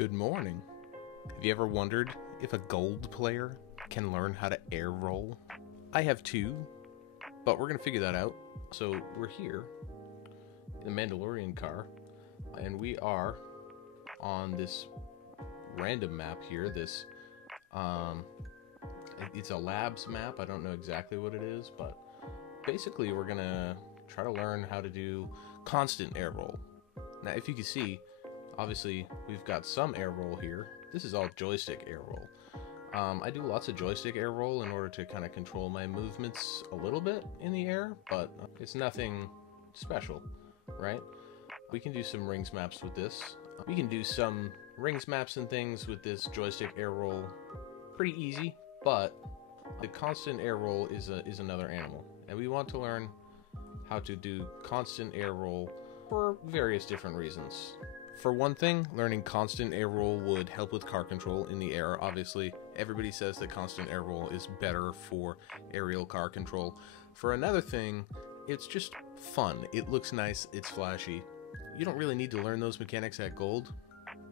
Good morning. Have you ever wondered if a gold player can learn how to air roll? I have too, but we're going to figure that out. So we're here in the Mandalorian car, and we are on this random map here. This, it's a labs map. I don't know exactly what it is, but basically we're going to try to learn how to do constant air roll. Now, if you can see, obviously, we've got some air roll here. This is all joystick air roll. I do lots of joystick air roll in order to kind of control my movements a little bit in the air, but it's nothing special, right? We can do some rings maps with this. We can do some rings maps and things with this joystick air roll pretty easy, but the constant air roll is another animal, and we want to learn how to do constant air roll for various different reasons. For one thing, learning constant air roll would help with car control in the air. Obviously, everybody says that constant air roll is better for aerial car control. For another thing, it's just fun. It looks nice, it's flashy. You don't really need to learn those mechanics at gold,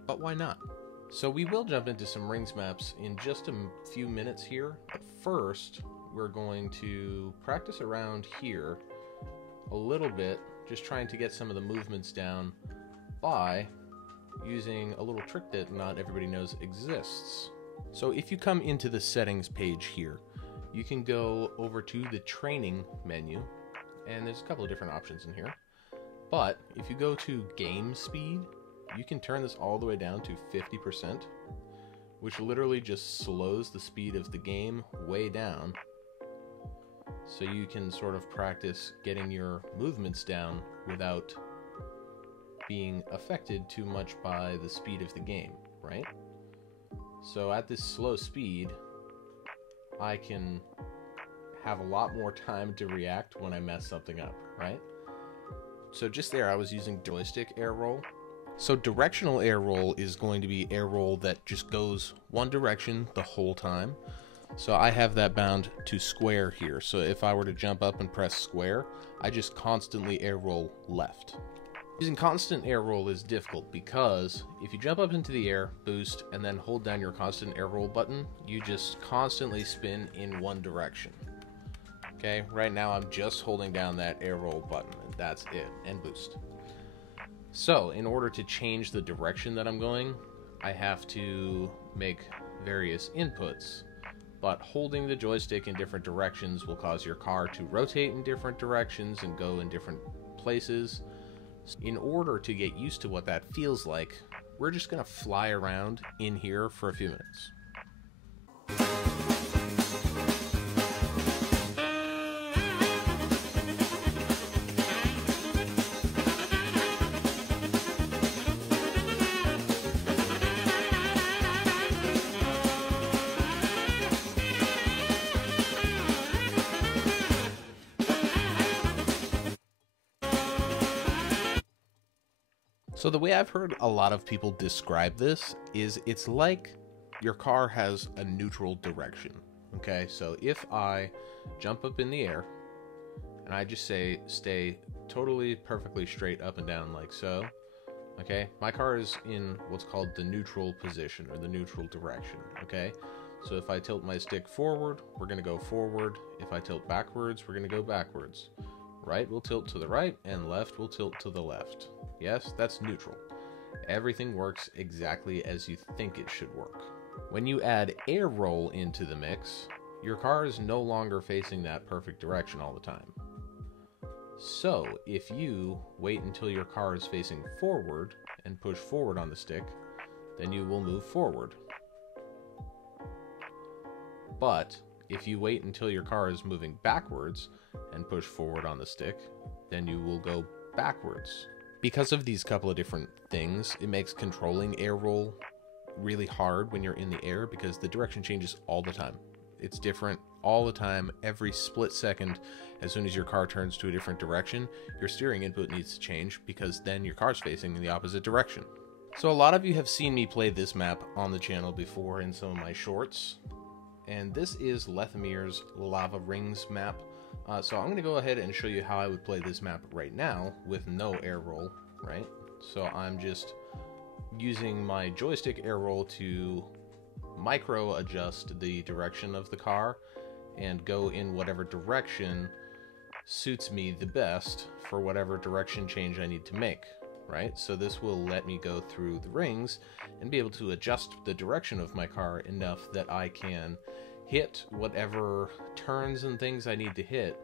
but why not? So we will jump into some rings maps in just a few minutes here, but first we're going to practice around here a little bit, just trying to get some of the movements down by using a little trick that not everybody knows exists. So if you come into the settings page here, you can go over to the training menu, and there's a couple of different options in here. But if you go to game speed, you can turn this all the way down to 50%, which literally just slows the speed of the game way down. So you can sort of practice getting your movements down without being affected too much by the speed of the game, right? So at this slow speed, I can have a lot more time to react when I mess something up, right? So just there, I was using joystick air roll. So directional air roll is going to be air roll that just goes one direction the whole time. So I have that bound to square here. So if I were to jump up and press square, I just constantly air roll left. Using constant air roll is difficult because if you jump up into the air, boost, and then hold down your constant air roll button, you just constantly spin in one direction. Okay, right now I'm just holding down that air roll button, and that's it, and boost. So in order to change the direction that I'm going, I have to make various inputs. But holding the joystick in different directions will cause your car to rotate in different directions and go in different places. In order to get used to what that feels like, we're just going to fly around in here for a few minutes. So the way I've heard a lot of people describe this is it's like your car has a neutral direction. Okay, so if I jump up in the air and I just say stay totally perfectly straight up and down like so, okay, my car is in what's called the neutral position or the neutral direction. Okay, so if I tilt my stick forward, we're going to go forward. If I tilt backwards, we're going to go backwards. Right will tilt to the right and left will tilt to the left. Yes, that's neutral. Everything works exactly as you think it should work. When you add air roll into the mix, your car is no longer facing that perfect direction all the time. So if you wait until your car is facing forward and push forward on the stick, then you will move forward. But if you wait until your car is moving backwards and push forward on the stick, then you will go backwards. Because of these couple of different things, it makes controlling air roll really hard when you're in the air because the direction changes all the time. It's different all the time, every split second. As soon as your car turns to a different direction, your steering input needs to change because then your car's facing in the opposite direction. So a lot of you have seen me play this map on the channel before in some of my shorts. And this is Lethamir's Lava Rings map. So I'm going to go ahead and show you how I would play this map right now with no air roll, right? So I'm just using my joystick Airroll to micro adjust the direction of the car and go in whatever direction suits me the best for whatever direction change I need to make, right? So this will let me go through the rings and be able to adjust the direction of my car enough that I can hit whatever turns and things I need to hit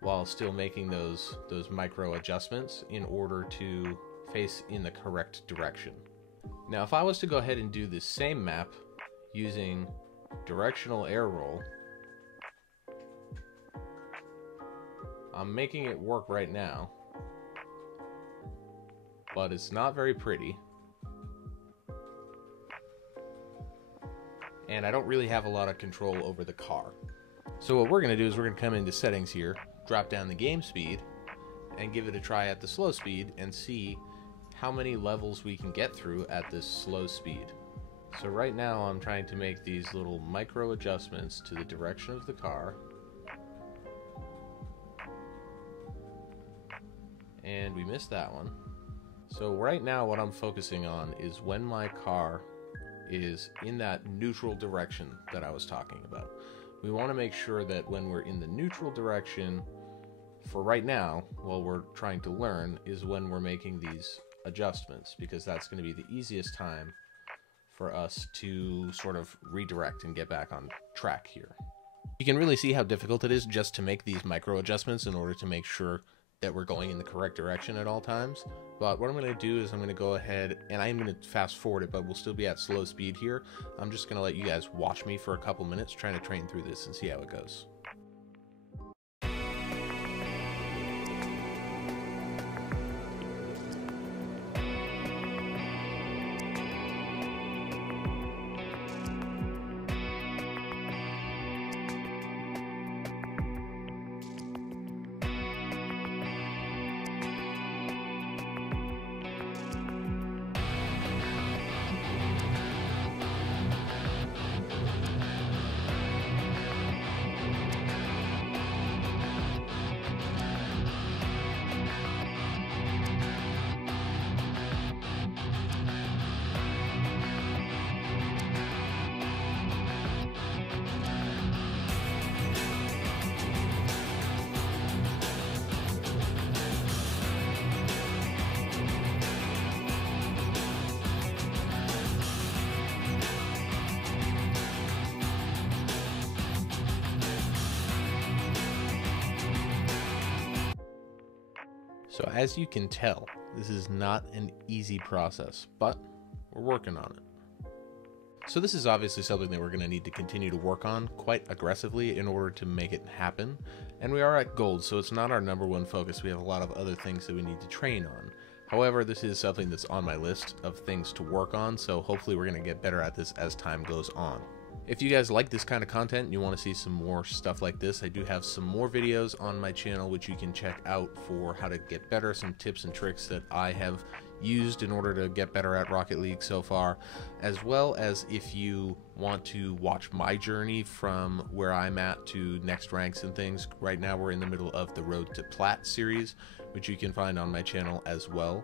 while still making those micro adjustments in order to face in the correct direction. Now, if I was to go ahead and do this same map using directional Airroll, I'm making it work right now, but it's not very pretty. And I don't really have a lot of control over the car. So what we're going to do is we're going to come into settings here, drop down the game speed, and give it a try at the slow speed and see how many levels we can get through at this slow speed. So right now I'm trying to make these little micro adjustments to the direction of the car. And we missed that one. So right now what I'm focusing on is when my car is in that neutral direction that I was talking about. We want to make sure that when we're in the neutral direction, for right now, while we're trying to learn, is when we're making these adjustments, because that's going to be the easiest time for us to sort of redirect and get back on track here. You can really see how difficult it is just to make these micro adjustments in order to make sure that we're going in the correct direction at all times. But what I'm going to do is I'm going to go ahead and I'm going to fast forward it, but we'll still be at slow speed here. I'm just going to let you guys watch me for a couple minutes trying to train through this and see how it goes. So as you can tell, this is not an easy process, but we're working on it. So this is obviously something that we're going to need to continue to work on quite aggressively in order to make it happen. And we are at gold, so it's not our number one focus. We have a lot of other things that we need to train on. However, this is something that's on my list of things to work on, so hopefully we're going to get better at this as time goes on. If you guys like this kind of content and you want to see some more stuff like this, I do have some more videos on my channel which you can check out for how to get better, some tips and tricks that I have used in order to get better at Rocket League so far, as well as if you want to watch my journey from where I'm at to next ranks and things. Right now we're in the middle of the Road to Plat series, which you can find on my channel as well.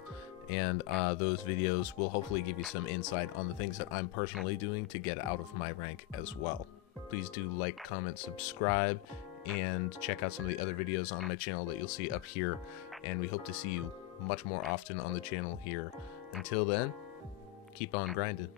And those videos will hopefully give you some insight on the things that I'm personally doing to get out of my rank as well. Please do like, comment, subscribe, and check out some of the other videos on my channel that you'll see up here. And we hope to see you much more often on the channel here. Until then, keep on grinding.